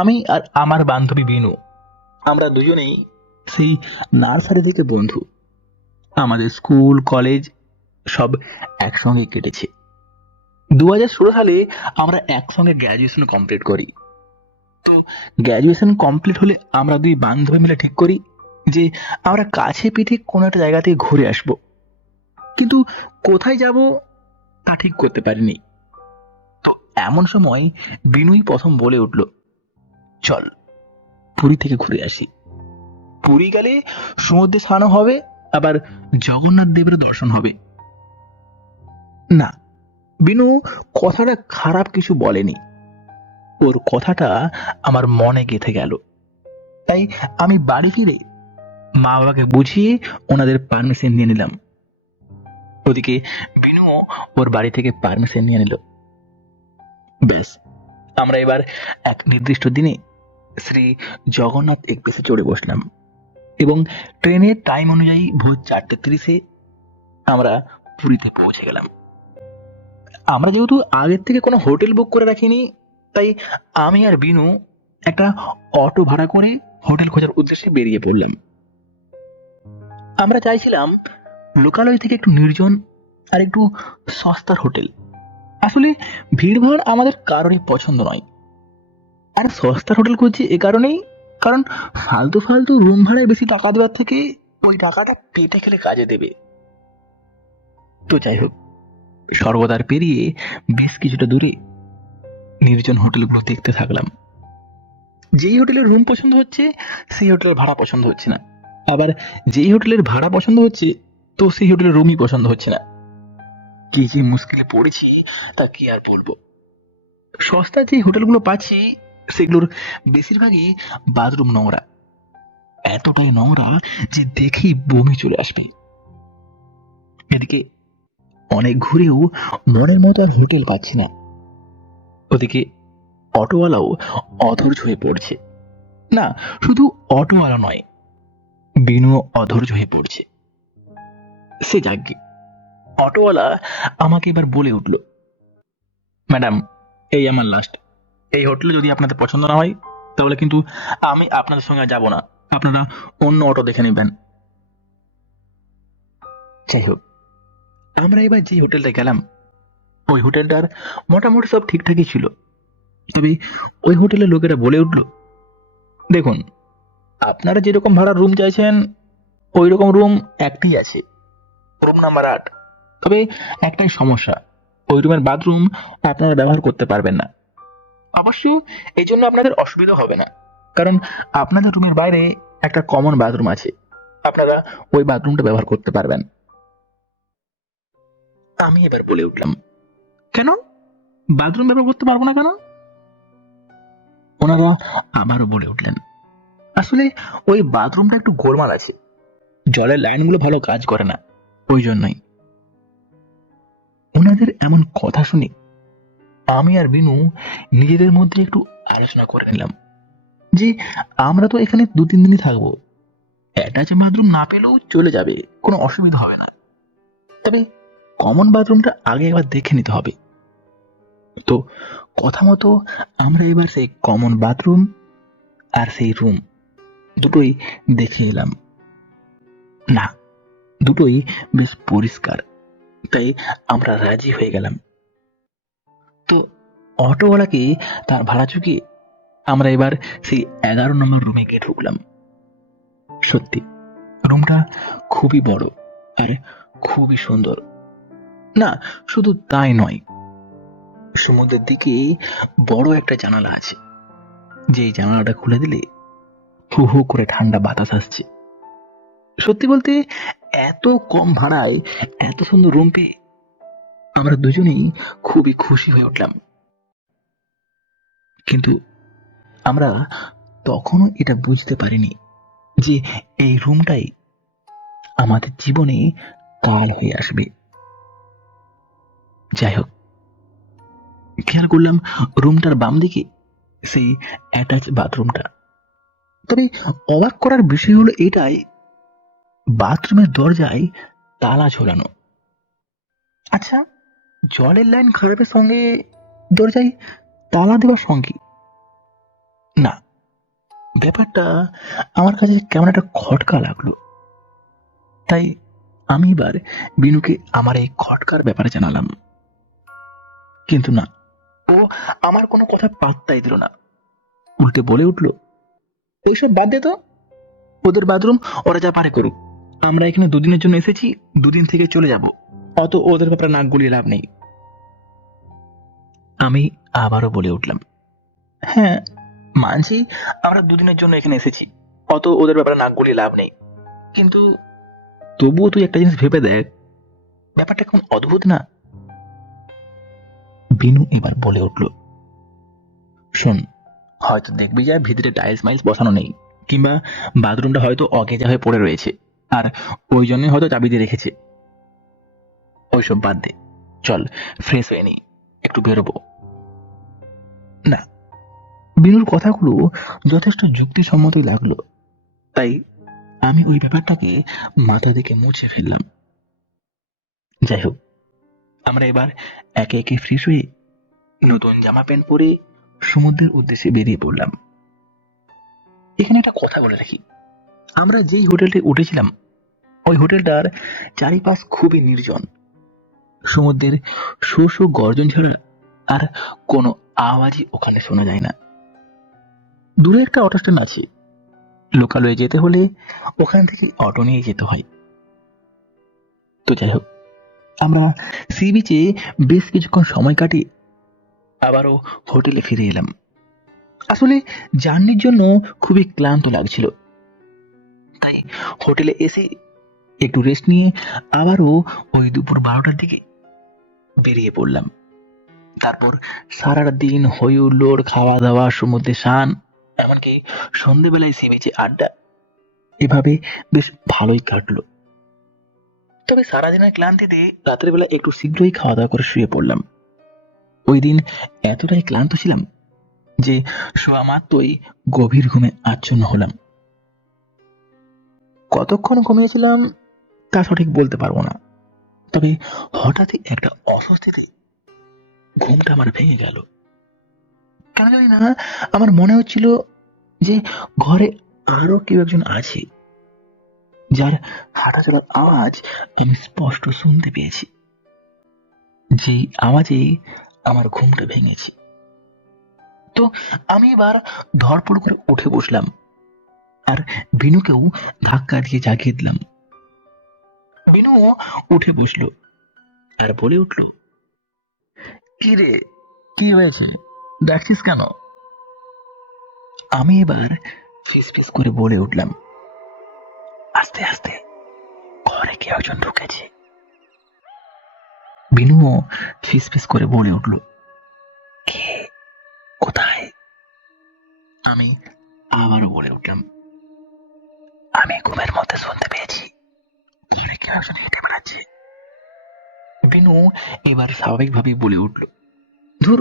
আমি আর আমার বান্ধবী বিনু, আমরা দুজনেই সেই নার্সারি থেকে বন্ধু। আমাদের স্কুল কলেজ সব একসঙ্গে কেটেছে। 2016 সালে আমরা একসঙ্গে গ্র্যাজুয়েশন কমপ্লিট করি। তো গ্র্যাজুয়েশন কমপ্লিট হলে আমরা দুই বান্ধবী মিলে ঠিক করি যে আমরা কাছে পিঠে কোনো একটা জায়গা থেকে ঘুরে আসব, কিন্তু কোথায় যাব তা ঠিক করতে পারিনি। তো এমন সময় বিনুই প্রথম বলে উঠল, চল পুরী থেকে ঘুরে আসি। পুরী গেলে সমুদ্রে স্নান হবে, আবার জগন্নাথ দেবের দর্শন হবে। না, বিনু কথাটা খারাপ কিছু বলেনি, ওর কথাটা আমার মনে গেঁথে গেল। তাই আমি বাড়ি ফিরে মা বাবাকে বুঝিয়ে ওনাদের পারমিশন নিয়ে নিলাম। ওদিকে বিনুও ওর বাড়ি থেকে পারমিশন নিয়ে নিল। ব্যাস, আমরা এবার এক নির্দিষ্ট দিনে শ্রী জগন্নাথ এক্সপ্রেসে চড়ে বসলাম এবং ট্রেনের টাইম অনুযায়ী ভোর 4:30 আমরা পুরীতে পৌঁছে গেলাম। আমরা যেহেতু আগের থেকে কোনো হোটেল বুক করে রাখিনি, তাই আমি আর বিনু একটা অটো ভাড়া করে হোটেল খোঁজার উদ্দেশ্যে বেরিয়ে পড়লাম। আমরা চাইছিলাম লোকালয় থেকে একটু নির্জন আর একটু সস্তার হোটেল। আসলে ভিড়ভাড় আমাদের কারোরই পছন্দ নয়। আর সস্তার হোটেল খুঁজছি এ কারণেই, কারণ ফালতু ফালতু রুম ভাড়ায় বেশি টাকা দেওয়ার থেকে ওই টাকাটা পেটে খেলে কাজে দেবে। তো যাই হোক, সর্বদার পেরিয়ে বেশ কিছুটা দূরে নির্জন হোটেলগুলো দেখতে থাকলাম। যেই হোটেলের রুম পছন্দ হচ্ছে সেই হোটেলের ভাড়া পছন্দ হচ্ছে না, আবার যেই হোটেলের ভাড়া পছন্দ হচ্ছে তো সেই হোটেলের রুমই পছন্দ হচ্ছে না। কি যে মুশকিলে পড়েছি তা কি আর বলবো। সস্তা যে হোটেলগুলো পাচ্ছি সেগুলোর বেশিরভাগই বাথরুম নোংরা, এতটাই নোংরা যে দেখেই বমি চলে আসবে। এদিকে অনেক ঘুরেও মনের মতো আর হোটেল পাচ্ছি না। ওদিকে অটোওয়ালাও অধৈর্য হয়ে পড়ছে। না, শুধু অটোওয়ালা নয়, বিনুও অধৈর্য হয়ে পড়ছে। সে যাক, অটোওয়ালা আমাকে এবার বলে উঠল, ম্যাডাম, এই আমার লাস্ট। এই হোটেলে যদি আপনাদের পছন্দ না হয় তাহলে কিন্তু আমি আপনাদের সঙ্গে আর যাবো না, আপনারা অন্য অটো দেখে নেবেন। যাই হোক, আমরা এবার যে হোটেলটা গেলাম ওই হোটেলটার মোটামুটি সব ঠিকঠাকই ছিল। তবে ওই হোটেলের লোকেরা বলে উঠল, দেখুন, আপনারা যেরকম ভাড়ার রুম চাইছেন ওই রকম রুম একটাই আছে, রুম নাম্বার 8। তবে একটাই সমস্যা, ওই রুমের বাথরুম আপনারা ব্যবহার করতে পারবেন না। অবশ্য এই জন্য আপনাদের অসুবিধা হবে না, কারণ আপনাদের রুমের বাইরে একটা কমন বাথরুম আছে, আপনারা ওই বাথরুমটা ব্যবহার করতে পারবেন। আমি এবার বলে উঠলাম, কেন বাথরুম ব্যবহার করতে পারবো না কেন? ওনারা আবারও বলে উঠলেন, আসলে ওই বাথরুমটা একটু গোলমাল আছে, জলের লাইনগুলো ভালো কাজ করে না, ওই জন্যই। ওনাদের এমন কথা শুনে আমি আর বিনু নিজেদের মধ্যে একটু আলোচনা করে নিলাম যে আমরা তো এখানে 2-3 দিনই থাকবো, অ্যাটাচ বাথরুম না পেলেও চলে যাবে, কোনো অসুবিধা হবে না। তবে কমন বাথরুমটা আগে একবার দেখে নিতে হবে। তো কথা মতো আমরা এবার সেই কমন বাথরুম আর সেই রুম দুটোই দেখে এলাম। না, দুটোই বেশ পরিষ্কার, তাই আমরা রাজি হয়ে গেলাম। তো অটোওয়ালাকে তার ভাড়া চুকিয়ে আমরা এবার সেই 11 নম্বর রুমে গিয়ে ঢুকলাম। সত্যি রুমটা খুবই বড় আর খুবই সুন্দর। না, শুধু তাই নয়, সমুদ্রের দিকে বড় একটা জানালা আছে, যে জানালাটা খুলে দিলে হু হু করে ঠান্ডা বাতাস আসছে। সত্যি বলতে এত কম ভাড়ায় এত সুন্দর রুম পেয়ে আমরা দুজনেই খুবই খুশি হয়ে উঠলাম। কিন্তু আমরা তখনও এটা বুঝতে পারিনি যে এই রুমটাই আমাদের জীবনে কাল হয়ে আসবে। যাই হোক, খেয়াল করলাম রুমটার বাম দিকে সেই অ্যাটাচ বাথরুমটা। তবে অবাক করার বিষয় হলো এটাই, বাথরুমের দরজায় তালা ঝোলানো। আচ্ছা, জলের লাইন খারাপের সঙ্গে দরজায় তালা দেওয়ার সঙ্গে? না, ব্যাপারটা আমার কাছে কেমন একটা খটকা লাগলো। তাই আমি এবার বিনুকে আমার এই খটকার ব্যাপারে জানালাম। কিন্তু না, ও আমার কোনো কথা পাত্তাই দিল না। উল্টে বলে উঠলো, এইসব বাদ দে তো, ওদের বাথরুম ওরা যা পারে করুক। আমরা এখানে দুদিনের জন্য এসেছি, দুদিন থেকে চলে যাব। অত ওদের ব্যাপারে নাক গলিয়ে লাভ নেই। আমি আবারও বলে উঠলাম, হ্যাঁ মানছি আমরা দুদিনের জন্য এখানে এসেছি, অত ওদের ব্যাপারে নাক গলিয়ে লাভ নেই। কিন্তু তবুও তুই একটা জিনিস ভেবে দেখ, ব্যাপারটা কেমন অদ্ভুত না? বিনু এবার বলে উঠল, শোন, হয়তো দেখবি যে ভিতরে টাইলস মাইলস বসানো নেই, কিংবা বাথরুমটা হয়তো অকেজা হয়ে পড়ে রয়েছে, আর ওই জন্যই হয়তো চাবি দিয়ে রেখেছে। ওইসব বাদ দে, চল ফ্রেশ হয়ে নি, একটু বেরোবো। না, বিনুর কথাগুলো যথেষ্ট যুক্তিসম্মতই লাগলো। তাই আমি ওই ব্যাপারটাকে মাথা থেকে মুছে ফেললাম। যাই হোক, আমরা এবার একে একে ফ্রেশ হয়ে নতুন জামা প্যান্ট পরে সমুদ্রের উদ্দেশ্যে বেরিয়ে পড়লাম। এখানে একটা কথা বলে রাখি, আমরা যেই হোটেলটায় উঠেছিলাম ওই হোটেলটার চারিপাশ খুবই নির্জন। সমুদ্রের শো শো গর্জন ছাড়া আর কোনো আওয়াজই ওখানে শোনা যায় না। দূরে একটা অটো স্ট্যান্ড আছে, লোকালয়ে যেতে হলে ওখান থেকে অটো নিয়ে যেতে হয়। তো যাই হোক, আমরা সি বিচে বেশ কিছুক্ষণ সময় কাটিয়ে আবারও হোটেলে ফিরে এলাম। আসলে জার্নির জন্য খুবই ক্লান্ত লাগছিল, তাই হোটেলে এসে একটু রেস্ট নিয়ে আবারও ওই দুপুর 12টার দিকে বেরিয়ে পড়লাম। তারপর সারা দিন হই হুল্লোড়, খাওয়া দাওয়া, সমুদ্রে স্নান, এমনকি সন্ধেবেলায় সি বিচে আড্ডা, এভাবে বেশ ভালোই কাটলো। তবে সারাদিনের ক্লান্তিতে রাতের বেলা একটু শীঘ্রই খাওয়া দাওয়া করে শুয়ে পড়লাম। ওই দিন এতটাই ক্লান্ত ছিলাম যে শোয়া মাত্রই গভীর ঘুমে আচ্ছন্ন হলাম। কতক্ষণ ঘুমিয়েছিলাম তা সঠিক বলতে পারবো না, তবে হঠাৎই একটা অস্বস্তিতে ঘুমটা আমার ভেঙে গেল। কেন জানি না আমার মনে হচ্ছিল যে ঘরে আরো কেউ একজন আছে, যার হাঁটা চলার আওয়াজ আমি স্পষ্ট শুনতে পেয়েছি। যেই আওয়াজে আমার ঘুমটা ভেঙেছে। তো আমি এবার ধরপড় করে উঠে বসলাম আর বিনুকেও ধাক্কা দিয়ে জাগিয়ে দিলাম। বিনু উঠে বসলো আর বলে উঠল, কি রে, কি হয়েছে, ডাকছিস কেন? আমি এবার ফিস ফিস করে বলে উঠলাম, আস্তে আস্তে ঘরে কেউ একজন ঢুকেছে। বিনুও ফিস ফিস করে বলে উঠল, কে, কোথায়? আমি আবারও বলে উঠলাম, আমি ঘুমের মধ্যে শুনতে পেয়েছি ঘরে কেউ একজন হেঁটে বেড়াচ্ছে। বিনু এবার স্বাভাবিকভাবেই বলে উঠল, ধুর,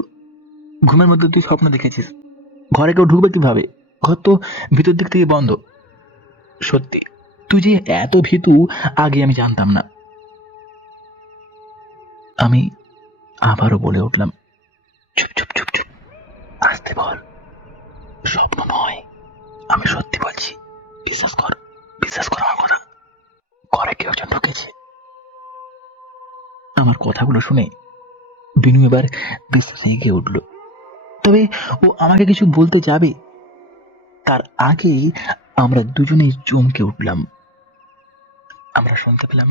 ঘুমের মধ্যে তুই স্বপ্ন দেখেছিস, ঘরে কেউ ঢুকবে কিভাবে, ঘর তো ভিতর দিক থেকে বন্ধ। সত্যি তুই যে এত ভীতু আগে আমি জানতাম না। আমি আবারও বলে উঠলাম, চুপ চুপ চুপ চুপ, আসতে বল, স্বপ্ন নয়, আমি সত্যি বলছি, বিশ্বাস কর, বিশ্বাস কর আমার কথা, ঘরে কেউ একজন ঢুকেছে। আমার কথাগুলো শুনে বিনু এবার বিশ্বাসে এগিয়ে উঠল। তবে ও আমাকে কিছু বলতে যাবে তার আগেই আমরা দুজনেই চমকে উঠলাম। আমরা শুনতে পেলাম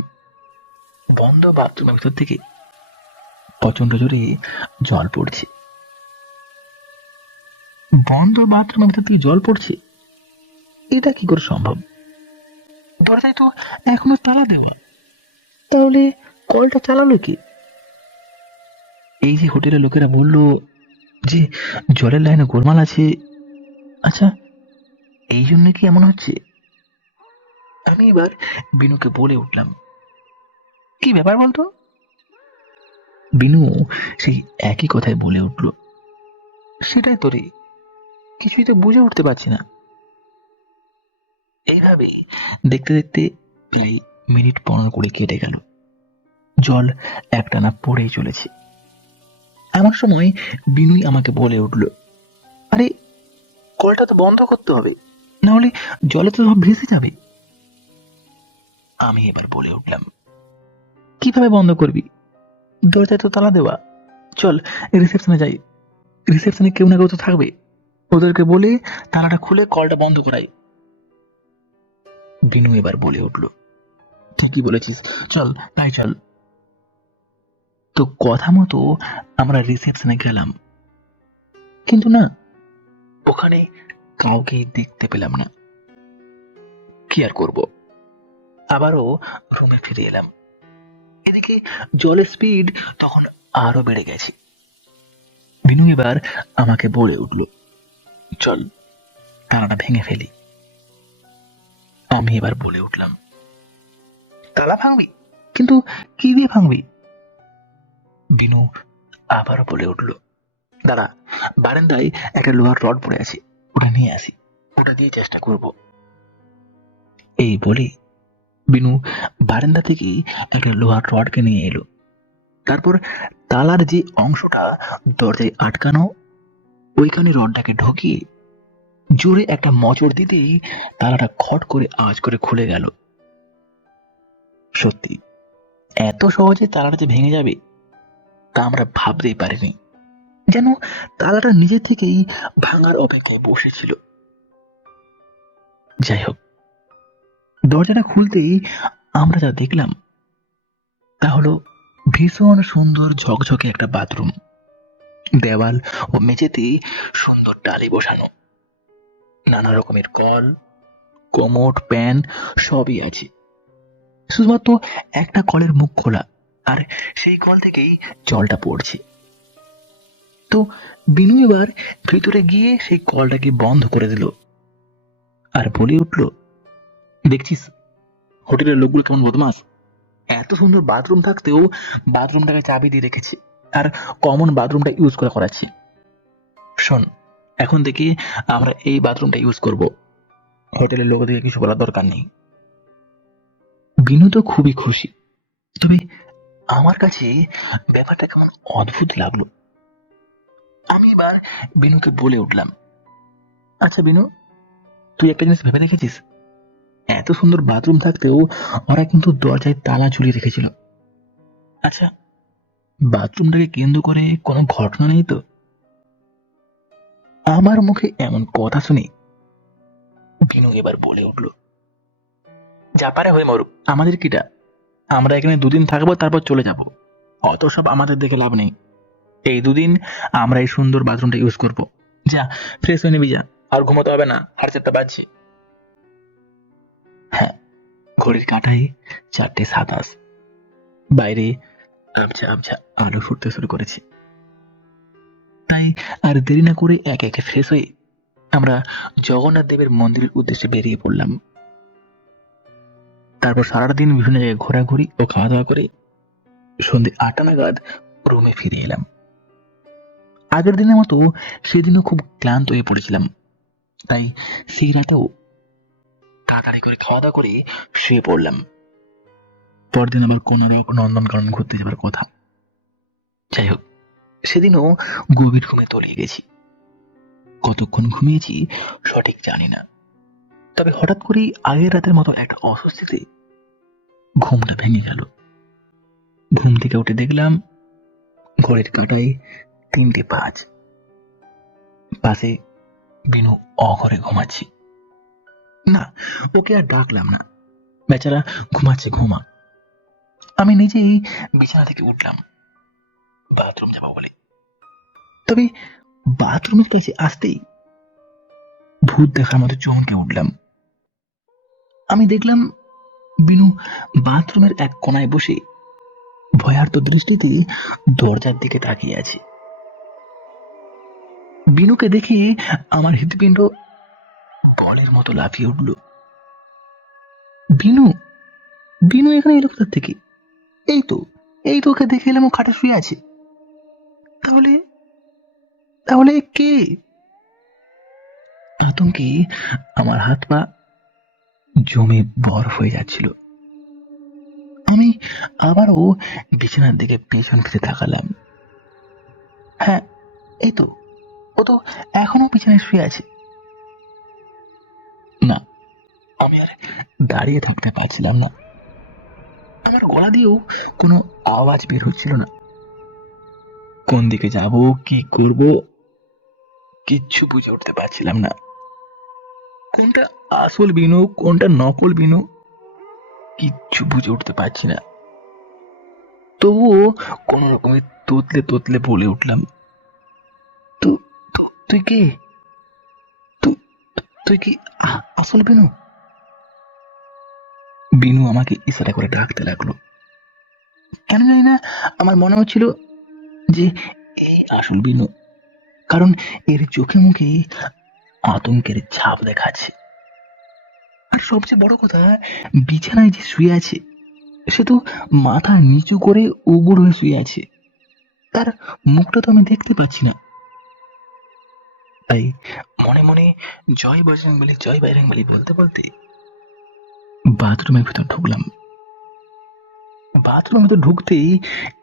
বন্ধ বাথরুমের ভিতর থেকে প্রচন্ড জোরে জল পড়ছে। বন্ধ বাথরুমের ভিতর থেকে জল পড়ছে, এটা কি করে সম্ভব? দরজায় তো এখনো তালা দেওয়া, তাহলে কলটা চালালো কি? এই যে হোটেলের লোকেরা বললো যে জলের লাইনে গোলমাল আছে, আচ্ছা এই জন্য কি এমন হচ্ছে? আমি এবার বিনুকে বলে উঠলাম, কি ব্যাপার বলতো? বিনু সেই একই কথায় বলে উঠল, সেটাই তো রে, কিছুই তো বুঝে উঠতে পারছি না। এইভাবেই দেখতে দেখতে প্রায় মিনিট 15-20 কেটে গেল। জল একটানা পড়েই চলেছে। এমন সময় বিনুই আমাকে বলে উঠল, আরে কলটা তো বন্ধ করতে হবে, না হলে জলে তো সব ভেসে যাবে। আমি এবার বলে উঠলাম, কিভাবে বন্ধ করবি? দরজায় তো তালা দেওয়া। চল রিসেপশনে যাই, রিসেপশনে কেউ না কেউ তো থাকবে, ওদেরকে বলে তালাটা খুলে কলটা বন্ধ করাই। বিনু এবার বলে উঠল, ঠিকই বলেছিস, চল তাই চল। তো কথা মতো আমরা রিসেপশনে গেলাম, কিন্তু না, ওখানে কাউকে দেখতে পেলাম না। কি আর করব, আবারও রুমে ফিরে এলাম। এদিকে জলের স্পিড তখন আরো বেড়ে গেছে। বিনু এবার আমাকে বলে উঠল, চল তালাটা ভেঙে ফেলি। আমি এবার বলে উঠলাম, তালা ভাঙবি? কিন্তু কি দিয়ে ভাঙবি? বিনু আবারও বলে উঠল, দাঁড়া, বারান্দায় একটা লোহার রড পড়ে আছে, ওটা নিয়ে আসি, ওটা দিয়ে চেষ্টা করব। এই বলে বিনু বারান্দা থেকে একটা লোহার রডকে নিয়ে এলো। তারপর তালার যে অংশটা দরজায় আটকানো, ওইখানে রডটাকে ঢুকিয়ে জোরে একটা মোচড় দিতেই তালাটা খট করে আওয়াজ করে খুলে গেল। সত্যি এত সহজে তালাটা যে ভেঙে যাবে তা আমরা ভাবতেই পারিনি। যেন তালাটা নিজে থেকেই ভাঙার অপেক্ষায় বসেছিল। যাই হোক, দরজাটা খুলতেই আমরা যা দেখলাম তা হলো ভীষণ সুন্দর ঝকঝকে একটা বাথরুম। দেওয়াল ও মেঝেতে সুন্দর টালি বসানো, নানা রকমের কল, কোমোড, প্যান সবই আছে। শুধুমাত্র একটা কলের মুখ খোলা, আর সেই কল থেকেই জলটা পড়ছে। তো বিনু এবার ভিতরে গিয়ে সেই কলটাকে বন্ধ করে দিল আর বলে উঠল, দেখছিস হোটেলের লোকগুলো কেমন বদমাস, এত সুন্দর বাথরুম থাকতেও বাথরুমটাকে চাবি দিয়ে রেখেছে আর কমন বাথরুমটা ইউজ করাচ্ছে। শোন, এখন থেকে আমরা এই বাথরুমটা ইউজ করব, হোটেলের লোকদেরকে কিছু বলার দরকার নেই। বিনু তো খুবই খুশি, তবে আমার কাছে ব্যাপারটা কেমন অদ্ভুত লাগলো। আমি এবার বিনুকে বলে উঠলাম, আচ্ছা বিনু, তুই একটা জিনিস ভেবে দেখেছিস, এত সুন্দর বাথরুম থাকতেও ওরা কিন্তু দরজায় তালা ঝুলিয়ে রেখেছিল। আচ্ছা, বাথরুমটাকে কেন্দ্র করে কোনো ঘটনা নেই তো? আমার মুখে এমন কথা শুনে বিনু এবার বলে উঠল, যা পারে হয়ে মরুক, আমাদের কিটা, আমরা এখানে দুদিন থাকবো তারপর চলে যাব, অত সব আমাদের দেখে লাভ নেই। এই দুদিন আমরা এই সুন্দর বাথরুমটা ইউজ করব। যা ফ্রেশ হয়ে নিবি, যা, আর ঘুমোতে হবে না, 4:30 বাজছে। হ্যাঁ, ঘড়ির কাঁটায় 4:27, বাইরে আবছা আবছা আলো ফুটতে শুরু করেছে। তাই আর দেরি না করে একে একে ফ্রেশ হয়ে আমরা জগন্নাথ দেবের মন্দিরের উদ্দেশ্যে বেরিয়ে পড়লাম। তারপর সারাটা দিন বিভিন্ন জায়গায় ঘোরাঘুরি ও খাওয়া দাওয়া করে সন্ধ্যে 8টা নাগাদ রুমে ফিরে এলাম। আগের দিনের মতো সেদিনও খুব ক্লান্ত হয়ে পড়েছিলাম, তাই সেই রাতেও তাড়াতাড়ি করে খাওয়া দাওয়া করে শুয়ে পড়লাম। পরদিন আবার কোনারক নন্দনকানন ঘুরতে যাবার কথা। যাই হোক, সেদিনও গভীর ঘুমে তলিয়ে গেছি। কতক্ষণ ঘুমিয়েছি সঠিক জানি না, তবে হঠাৎ করেই আগের রাতের মতো একটা অস্বস্তিতে ঘুমটা ভেঙে গেল। ঘুম থেকে উঠে দেখলাম ঘড়ির কাঁটায় 3:05, পাশে বিনু অঘরে ঘুমাচ্ছে। না, ওকে আর ডাকলাম না, বেচারা ঘুমাচ্ছে, ঘুমা। আমি নিজেই বিছানা থেকে উঠলাম বাথরুম যাবো বলে। তবে বাথরুমের কাছে আসতেই ভূত দেখার মতো চমকে উঠলাম। আমি দেখলাম বিনু বাথরুমের এক কোনায় বসে ভয়ার্ত দৃষ্টিতে দরজার দিকে তাকিয়ে আছে। বিনুকে দেখে আমার হৃৎপিণ্ড বলের মতো লাফিয়ে উঠল। বিনু, বিনু এখানে এলো কোথা থেকে? এই তো, এই তো ওকে দেখে এলাম, ও খাটে শুয়ে আছে। তাহলে তাহলে কে? আতঙ্কে আমার হাত পা জমে বরফ হয়ে যাচ্ছিল। আমি আবারও বিছানার দিকে পেছন ফিরে তাকালাম। হ্যাঁ, এই তো, ও তো এখনো বিছানায় শুয়ে আছে। আমি আর দাঁড়িয়ে থাকতে পারছিলাম না। আমার গলা দিয়েও কোনো আওয়াজ বের হচ্ছিল না। কোন দিকে যাব, কি করব, কিচ্ছু বুঝে উঠতে পারছিলাম না। কোনটা আসল বিনু, কোনটা নকল বিনু, কিচ্ছু বুঝে উঠতে পারছি না। তবুও কোন রকমে তোতলে তোতলে বলে উঠলাম, তুই কে? তু- তুই কি আসল বিনু? বিনু আমাকে ইশারা করে ডাকতে লাগলো। কেন জানি না আমার মনে হচ্ছিল যে এই আসল বিনু, কারণ এর চোখে মুখে আতঙ্কের ছাপ দেখাচ্ছে। আর সবচেয়ে বড় কথা, বিছানায় যে শুয়ে আছে সে তো মাথা নিচু করে উবুড় হয়ে শুয়ে আছে। তার মুখটা তো আমি দেখতে পাচ্ছি না। তাই মনে মনে জয় বজরংবলী, জয় বজরংবলী বলতে বলতে বাথরুমের ভিতর ঢুকলাম। বাথরুমের ভিতর ঢুকতেই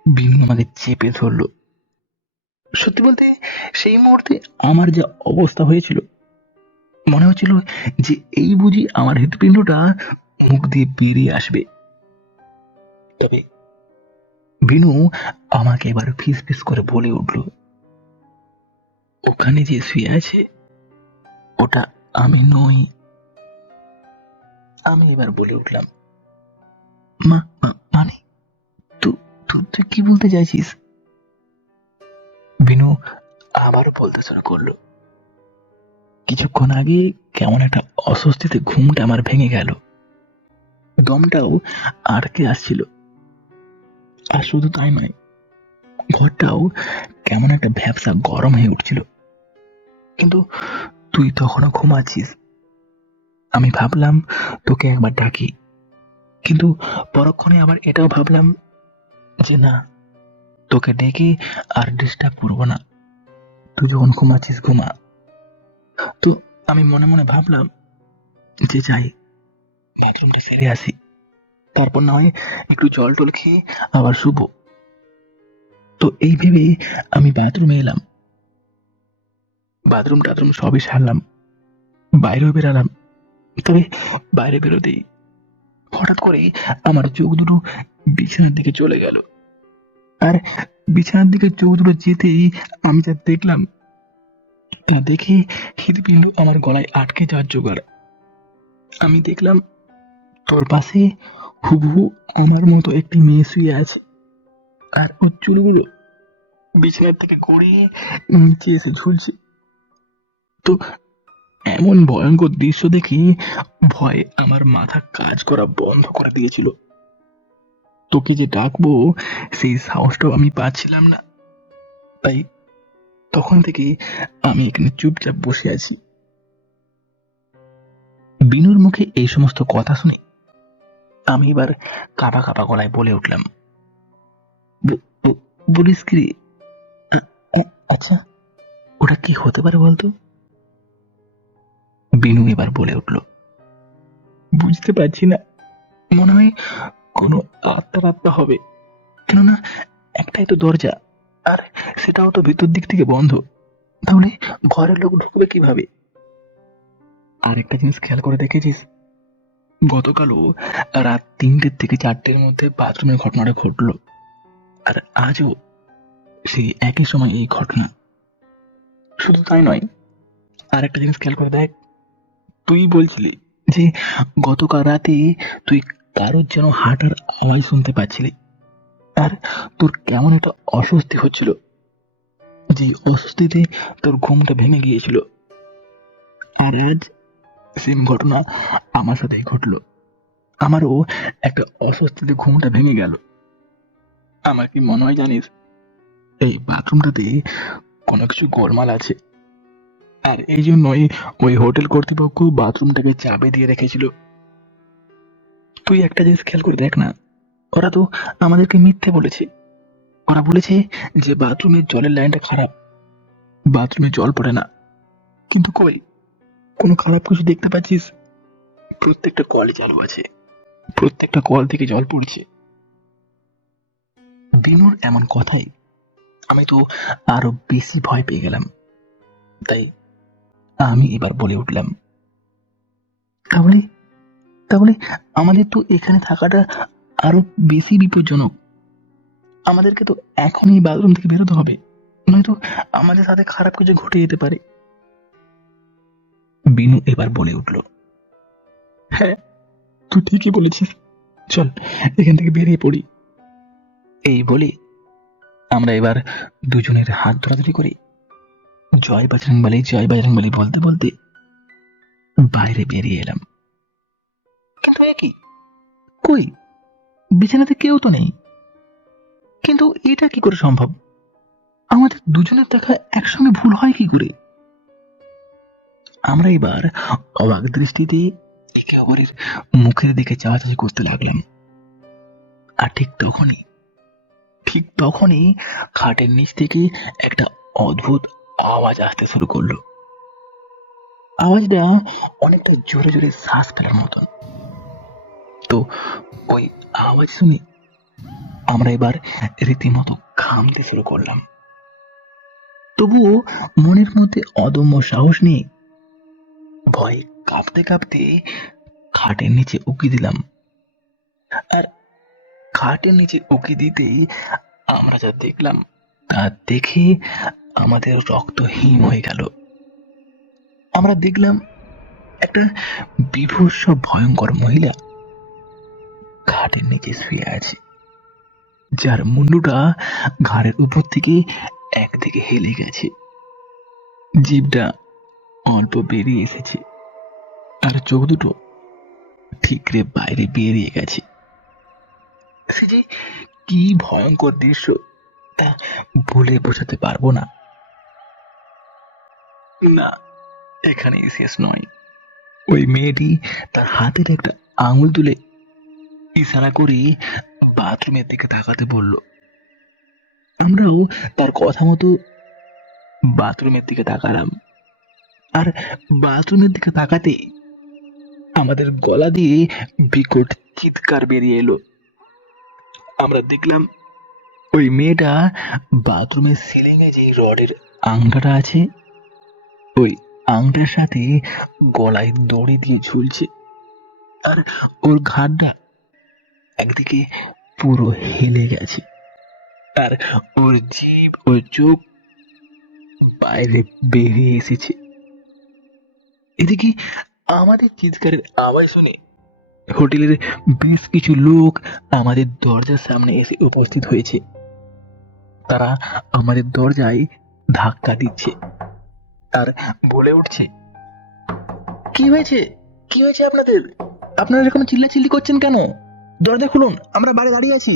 বিনু আমাকে চেপে ধরলো। সত্যি বলতে সেই মুহূর্তে আমার যা অবস্থা হয়েছিল, মনে হচ্ছিল যে এই বুঝি আমার হৃৎপিণ্ডটা মুখ দিয়ে বেরিয়ে আসবে। তবে বিনু আমাকে এবার ফিস ফিস করে বলে উঠল, ওখানে যে শুয়ে আছে ওটা আমি নই। আমি এবার বলে উঠলাম, মানে তুই কি বলতে চাইছিস? বিনু আবার বলতে শুরু করলো, কিছুক্ষণ আগে কেমন একটা অস্বস্তিতে ঘুমটা আমার ভেঙে গেল, দমটাও আটকে আসছিল। আর শুধু তাই নয়, ঘরটাও কেমন একটা ভ্যাপসা গরম হয়ে উঠছিল। কিন্তু তুই তখনও ঘুমাচ্ছিস। আমি ভাবলাম তোকে একবার ডাকি, কিন্তু পরক্ষণে আবার এটাও ভাবলাম যে না, তোকে ডেকে আর ডিস্টার্ব করবো না। তুই যখন ঘুমাচ্ছিস ঘুমা। তো আমি মনে মনে ভাবলাম যে যাই, বাথরুমটা সেরে আসি, তারপর না হয় একটু জল টল খেয়ে আবার শুব। তো এই ভেবে আমি বাথরুমে এলাম। বাথরুম টাথরুম সবই সারলাম, বাইরেও বেরালাম। তবে বাইরে বেরোতেই হঠাৎ করে আমার চোখ দুটো বিছানার দিকে চলে গেল। আর বিছানার দিকে চোখ দুটো যেতেই আমি যা দেখলাম তা দেখে হৃৎপিণ্ড আমার গলায় আটকে যাওয়ার জোগাড়। আমি দেখলাম তোর পাশে হুবহু আমার মতো একটি মেয়ে শুয়ে আছে, আর ওর চুলগুলো বিছানার থেকে গড়িয়ে নিচে এসে ঝুলছে। তো এমন ভয়ঙ্কর দৃশ্য দেখে ভয়ে আমার মাথা কাজ করা বন্ধ করে দিয়েছিল। তোকে যে ডাকবো সেই সাহসটাও আমি পাচ্ছিলাম না। তাই তখন থেকে আমি এখানে চুপচাপ বসে আছি। বিনুর মুখে এই সমস্ত কথা শুনে আমি এবার কাঁপা কাঁপা গলায় বলে উঠলাম, বলিস কি রে? আচ্ছা, ওটা কি হতে পারে বলতো? বিনু এবার বলে উঠল, বুঝতে পারছি না, মনে হয় কোনো আত্মা হবে। কেননা একটাই তো দরজা, আর সেটাও তো ভিতর দিক থেকে বন্ধ। তাহলে ঘরের লোক ঢুকবে কিভাবে? আর একটা জিনিস খেয়াল করে দেখেছিস, গতকালও রাত 3টে থেকে 4টের মধ্যে বাথরুমের ঘটনাটা ঘটলো, আর আজও সেই একই সময় এই ঘটনা। শুধু তাই নয়, আর একটা জিনিস খেয়াল করে দেখ, তুই বলছিলি যে গতকাল রাতে তুই কারোর যেন হাঁটার আওয়াজ শুনতে পাচ্ছিলি, আর তোর কেমন একটা অস্বস্তি হচ্ছিল, যে অস্বস্তিতে তোর ঘুমটা ভেঙে গিয়েছিল। আর আজ সেম ঘটনা আমার সাথেই ঘটলো। আমারও একটা অস্বস্তিতে ঘুমটা ভেঙে গেল। আমার কি মনে হয় জানিস, এই বাথরুমটাতে কোনো কিছু গোলমাল আছে। আর এই জন্যই ওই হোটেল কর্তৃপক্ষ বাথরুমটাকে চাবি দিয়ে রেখেছিল। তুই একটা জিনিস খেয়াল করে দেখ না, ওরা তো আমাদেরকে মিথ্যে বলেছে। ওরা বলেছে যে বাথরুমের জলের লাইনটা খারাপ, বাথরুমে জল পড়ে না। কিন্তু কই, কোনো খারাপ কিছু দেখতে পাচ্ছিস? প্রত্যেকটা কলই চালু আছে, প্রত্যেকটা কল থেকে জল পড়ছে। বিনুর এমন কথাই আমি তো আরো বেশি ভয় পেয়ে গেলাম। তাই আমি এবার বলে উঠলাম, তাহলে তাহলে আমাদের তো এখানে থাকাটা আরো বেশি বিপজ্জনক। আমাদেরকে তো এখনই বাথরুম থেকে বেরোতে হবে, নয়তো আমাদের সাথে খারাপ কিছু ঘটে যেতে পারে। বিনু এবার বলে উঠল, হ্যাঁ, তুই ঠিকই বলেছিস, চল এখান থেকে বেরিয়ে পড়ি। এই বলে আমরা এবার দুজনের হাত ধরাধরি করে জয় বজরংবলী, জয় বজরংবলী বলতে বলতে বাইরে বেরিয়ে এলাম। কিন্তু এ কি, কই বিছানাতে কেউ তো নেই, কিন্তু এটা কি করে সম্ভব? আমাদের দুজনের দেখা একসঙ্গে ভুল হয় কি করে? আমরা এবার অবাক দৃষ্টিতে একে অপরের মুখের দিকে চাওয়াচাওয়ি করতে লাগলাম। আর ঠিক তখনই খাটের নিচ থেকে একটা অদ্ভুত আওয়াজ আসতে শুরু করলো। আওয়াজটা অনেকটা জোরে জোরে শ্বাস ফেলার মতন। তো ওই আওয়াজ শুনে আমরা এবার রীতিমতো ঘামতে শুরু করলাম। তবুও মনের মধ্যে অদম্য সাহস নিয়ে ভয়ে কাঁপতে কাঁপতে খাটের নিচে উকি দিলাম। আর খাটের নিচে উকি দিতেই আমরা যা দেখলাম তা দেখে আমাদের রক্ত হিম হয়ে গেল। আমরা দেখলাম একটা বিভৎস ভয়ঙ্কর মহিলা খাটের নিচে শুয়ে আছে, যার মুন্ডুটা ঘাড়ের উপর থেকে একদিকে হেলে গেছে, জিভটা অল্প বেরিয়ে এসেছে, আর চোখ দুটো ঠিকরে বাইরে বেরিয়ে গেছে। সে যে কি ভয়ঙ্কর দৃশ্য তা বলে বোঝাতে পারবো না। না, এখানেই শেষ নয়। ওই মেয়েটি তার হাতের একটা আঙুল তুলে ইশারা করে বাথরুমের দিকে তাকাতে বলল। আমরাও তার কথা মতো বাথরুমের দিকে তাকালাম। আর বাথরুমের দিকে তাকাতে আমাদের গলা দিয়ে বিকট চিৎকার বেরিয়ে এলো। আমরা দেখলাম ওই মেয়েটা বাথরুমের সিলিং এ যে রডের আংটাটা আছে, ওই আংটার সাথে গলায় দড়ি দিয়ে ঝুলছে, আর ওর ঘাড়টা একদিকে পুরো হেলে গেছে, আর ওর জিভ ও চোখ বাইরে বেরিয়ে এসেছে। এদিকে আমাদের চিৎকারের আওয়াজ শুনে হোটেলের বেশ কিছু লোক আমাদের দরজার সামনে এসে উপস্থিত হয়েছে। তারা আমাদের দরজায় ধাক্কা দিচ্ছে আর বলে উঠছে, কি হয়েছে, কি হয়েছে আপনাদের? আপনারা এরকম চিল্লাচিল্লি করছেন কেন? দরজা খুলুন, আমরা বাইরে দাঁড়িয়ে আছি।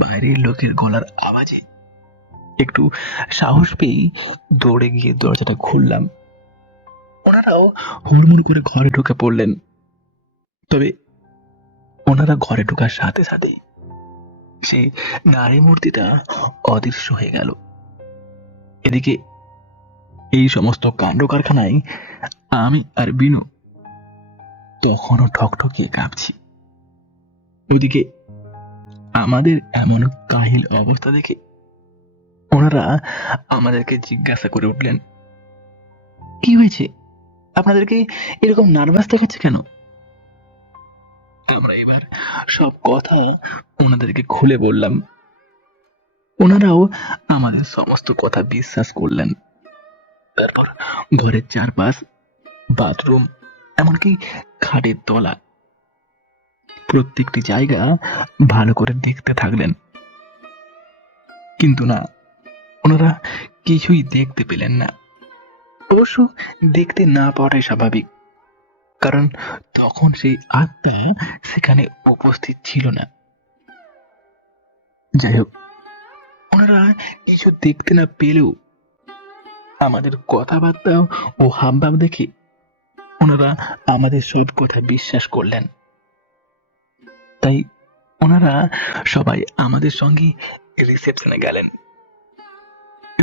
বাইরের লোকের গলার আওয়াজে একটু সাহস পেয়ে দৌড়ে গিয়ে দরজাটা খুললাম। ওনারাও হুড়মুড় করে ঘরে ঢুকে পড়লেন। তবে ওনারা ঘরে ঢোকার সাথে সাথে সেই নারী মূর্তিটা অদৃশ্য হয়ে গেল। এদিকে এই সমস্ত কাণ্ড কারখানায় আমি আর বিনু তখনও ঠকঠকিয়ে কাঁপছি। ওদিকে আমাদের এমন কাহিল অবস্থা দেখে ওনারা আমাদেরকে জিজ্ঞাসা করে উঠলেন, কি হয়েছে, আপনাদেরকে এরকম নার্ভাস দেখাচ্ছে কেন? আমরা এবার সব কথা ওনাদেরকে খুলে বললাম। ওনারাও আমাদের সমস্ত কথা বিশ্বাস করলেন। তারপর ঘরের চারপাশ, বাথরুম, এমনকি খাটের তলা, প্রত্যেকটি জায়গা ভালো করে দেখতে থাকলেন। কিন্তু না, ওনারা কিছুই দেখতে পেলেন না। অবশ্য দেখতে না পাওয়াটাই স্বাভাবিক, কারণ তখন সেই আত্মা সেখানে উপস্থিত ছিল না। যাই হোক, ওনারা কিছু দেখতে না পেলেও আমাদের কথাবার্তা ও হাবভাব দেখে ওনারা আমাদের সব কথা বিশ্বাস করলেন। তাই ওনারা সবাই আমাদের সঙ্গে রিসেপশনে গেলেন।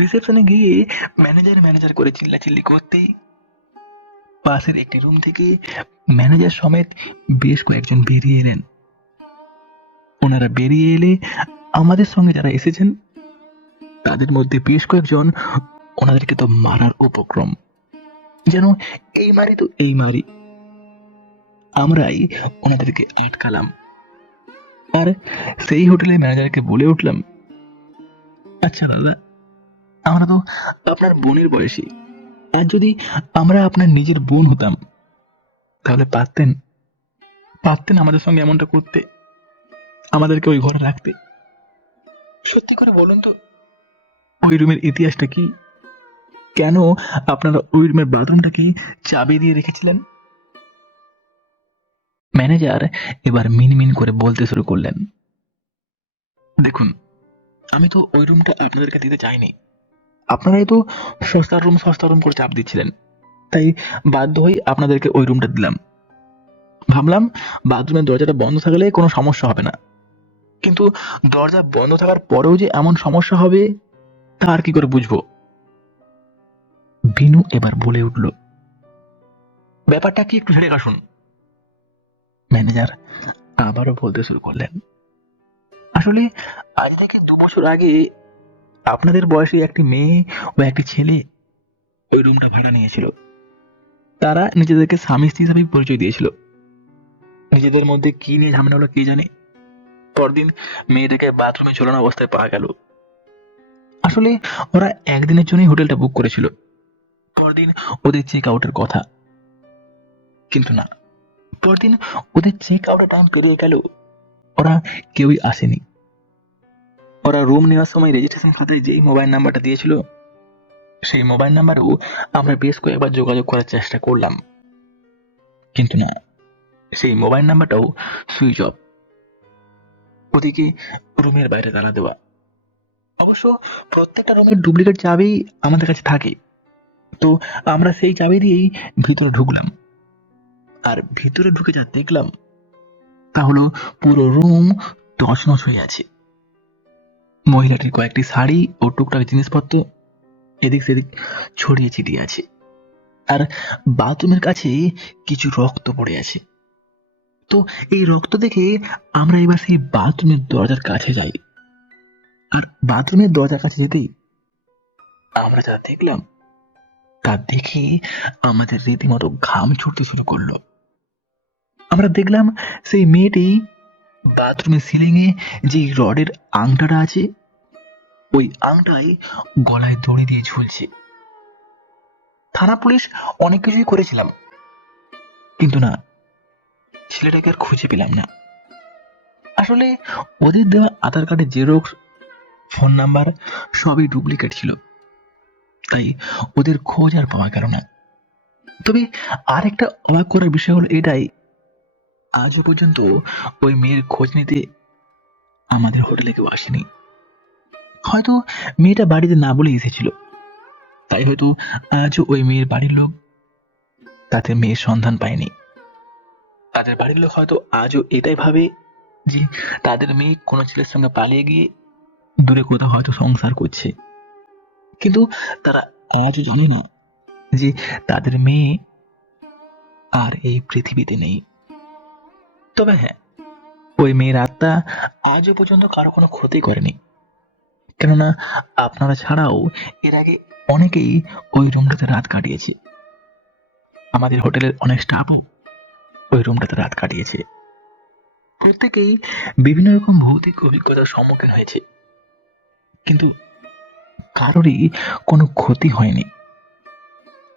রিসেপশনে গিয়ে ম্যানেজার ম্যানেজার করে চিল্লাচিল্লি করতেই পাশের একটি রুম থেকে ম্যানেজার সমেত বেশ কয়েকজন বেরিয়ে এলেন। ওনারা বেরিয়ে এলে আমাদের সঙ্গে যারা এসেছেন তাদের মধ্যে বেশ কয়েকজন ওনাদেরকে তো মারার উপক্রম, যেন এই মারি তো এই মারি। আমরাই ওনাদেরকে আটকালাম। আর সেই হোটেলের ম্যানেজারকে বলে উঠলাম, আচ্ছা দাদা, আমরা তো আপনার বোনের বয়সী, আর যদি আমরা আপনার নিজের বোন হতাম তাহলে পারতেন পারতেন আমাদের সঙ্গে এমনটা করতে, আমাদেরকে ওই ঘরে রাখতে? সত্যি করে বলুন তো, ওই রুমের ইতিহাসটা কি? কেন আপনারা ওই রুমের বাথরুমটাকে চাবি দিয়ে রেখেছিলেন? ম্যানেজার এবার মিনমিন করে বলতে শুরু করলেন, দেখুন, আমি তো ওই রুমটা আপনাদেরকে দিতে চাইনি। আপনারাই তো সস্তা রুম করে চাপ দিচ্ছিলেন, তাই বাধ্য হয়ে আপনাদেরকে ওই রুমটা দিলাম। ভাবলাম বাথরুমের দরজাটা বন্ধ থাকলে কোনো সমস্যা হবে না, কিন্তু দরজা বন্ধ থাকার পরেও যে এমন সমস্যা হবে তা আর কি করে বুঝবো? বিনু এবার বলে উঠল, ব্যাপারটা কি একটু ঝেড়ে কাশুন। ম্যানেজার আবারও বলতে শুরু করলেন, আসলে আজ থেকে 2 বছর আগে আপনাদের বয়সী একটি মেয়ে ও একটি ছেলে ওই রুমটা ভাড়া নিয়েছিল। তারা নিজেদেরকে স্বামী স্ত্রী হিসাবে পরিচয় দিয়েছিল। নিজেদের মধ্যে কি নিয়ে ঝামেলা হলো কে জানে, পরদিন মেয়েটাকে বাথরুমে ঝোলানো অবস্থায় পাওয়া গেল। আসলে ওরা একদিনের জন্যই হোটেলটা বুক করেছিল, পরদিন ওদের চেক আউটের কথা, কিন্তু না, পরদিন ওদের চেক আউটের টাইম পেরিয়ে গেল, ওরা কেউই আসেনি। ওরা রুম নেওয়ার সময় রেজিস্ট্রেশন খাতায় যেই মোবাইল নাম্বারটা দিয়েছিল, সেই মোবাইল নাম্বারেও আমরা বেশ কয়েকবার যোগাযোগ করার চেষ্টা করলাম, কিন্তু না, সেই মোবাইল নাম্বারটাও সুইচ অফ। ওদিকে রুমের বাইরে তালা দেওয়া। অবশ্য প্রত্যেকটা রুমের ডুপ্লিকেট চাবি আমাদের কাছে থাকে, তো আমরা সেই চাবি দিয়েই ভিতরে ঢুকলাম। আর ভিতরে ঢুকে যা দেখলাম তা হলো পুরো রুম তছনছ হয়ে আছে। মহিলাটির কয়েকটি শাড়ি ও টুকটাক জিনিসপত্র এদিক সেদিক ছড়িয়ে ছিটিয়ে আছে, আর বাথরুমের কাছে কিছু রক্ত পড়ে আছে। তো এই রক্ত দেখে আমরা এবার সেই বাথরুমের দরজার কাছে যাই, আর বাথরুমের দরজার কাছে যেতেই আমরা যা দেখলাম তা দেখে আমাদের রীতিমতো ঘাম ছুটতে শুরু করলো। আমরা দেখলাম সেই মেয়েটি বাথরুমের সিলিং এ যে রডের আংটাটা আছে, ওই আংটাই গলায় দড়ি দিয়ে ঝুলছে। থানা পুলিশ অনেক কিছুই করেছিলাম, কিন্তু না, ছেলেটাকে আর খুঁজে পেলাম না। আসলে ওদের দেওয়া আধার কার্ডের জেরক্স, ফোন নাম্বার সবই ডুপ্লিকেট ছিল, তাই ওদের খোঁজ আর পাওয়া গেল না। তবে আরেকটা অবাক করার বিষয় হলো এটাই, আজও পর্যন্ত ওই মেয়ের খোঁজ নিতে আমাদের হোটেলে কেউ আসেনি। হয়তো মেয়েটা বাড়িতে না বলে এসেছিল, তাই হয়তো আজও ওই মেয়ের বাড়ির লোক তাদের মেয়ের সন্ধান পায়নি। তাদের বাড়ির লোক হয়তো আজও এটাই ভাবে যে তাদের মেয়ে কোনো ছেলের সঙ্গে পালিয়ে গিয়ে দূরে কোথাও হয়তো সংসার করছে, কিন্তু তারা আজও জানে না যে তাদের মেয়ে আর এই পৃথিবীতে নেই। তবে হ্যাঁ, ওই মেয়ের আত্মা আজও পর্যন্ত কারো কোনো ক্ষতি করেনি, কেননা আপনারা ছাড়াও এর আগে অনেকেই ওই রুমটাতে রাত কাটিয়েছে। আমাদের হোটেলের অনেক স্টাফও ওই রুমটাতে রাত কাটিয়েছে। প্রত্যেকেই বিভিন্ন রকম ভৌতিক অভিজ্ঞতার সম্মুখীন হয়েছে, কিন্তু কারোরই কোনো ক্ষতি হয়নি।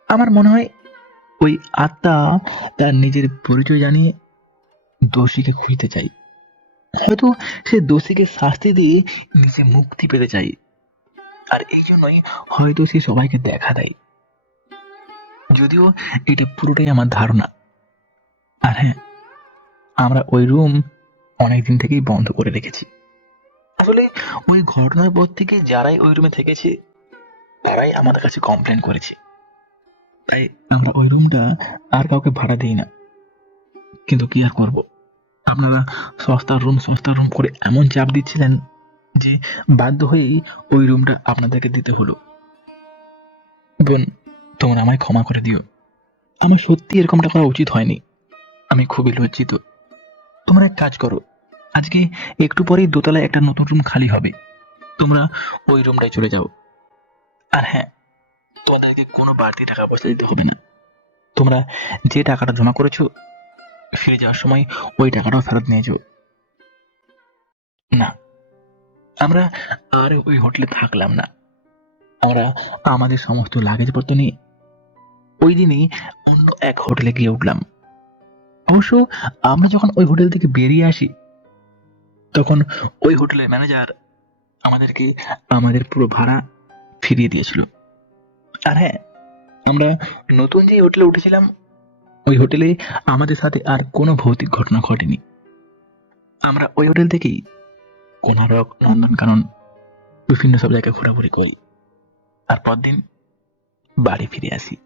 আমার মনে হয় ওই আত্মা তার নিজের পরিচয় জানিয়ে দোষীকে খুঁজতে চাই, হয়তো সে দোষীকে শাস্তি দিয়ে নিজে মুক্তি পেতে চাই, আর এই জন্যই হয়তো সে সবাইকে দেখা দেয়। যদিও এটা পুরোটাই আমার ধারণা। আর হ্যাঁ, আমরা ওই রুম অনেকদিন থেকেই বন্ধ করে রেখেছি। আসলে ওই ঘটনার পর থেকে যারাই ওই রুমে থেকেছে তারাই আমাদের কাছে কমপ্লেন করেছে, তাই আমরা ওই রুমটা আর কাউকে ভাড়া দিই না। কিন্তু কি আর করব, আপনারা সস্তা রুম করে এমন চাপ দিচ্ছিলেন যে বাধ্য হয়েই ওই রুমটা আপনাদেরকে দিতে হলো। বোন, তোমরা আমায় ক্ষমা করে দিও, আমার সত্যি এরকমটা করা উচিত হয়নি, আমি খুবই লজ্জিত। তোমরা এক কাজ করো, আজকে একটু পরেই দোতলায় একটা নতুন রুম খালি হবে, তোমরা ওই রুমটায় চলে যাও। আর হ্যাঁ, তোমাদেরকে কোনো বাড়তি টাকা পয়সা দিতে হবে না, তোমরা যে টাকাটা জমা করেছো ফিরে যাওয়ার সময় ওই টাকাটাও ফেরত নিয়ে যাও। না, আমরা আর ওই হোটেলে থাকলাম না। আমরা আমাদের সমস্ত লাগেজপত্র নিয়ে ওই দিনই অন্য এক হোটেলে গিয়ে উঠলাম। অবশ্য আমরা যখন ওই হোটেল থেকে বেরিয়ে আসি, তখন ওই হোটেলের ম্যানেজার আমাদেরকে আমাদের পুরো ভাড়া ফিরিয়ে দিয়েছিল। আর হ্যাঁ, আমরা নতুন যে হোটেলে উঠেছিলাম, ওই হোটেলে আমাদের সাথে আর কোনো ভৌতিক ঘটনা ঘটেনি। আমরা ওই হোটেল থেকেই কোনারক, নন্দনকানন বিভিন্ন সব জায়গায় ঘোরাঘুরি করি, আর পরদিন বাড়ি ফিরে আসি।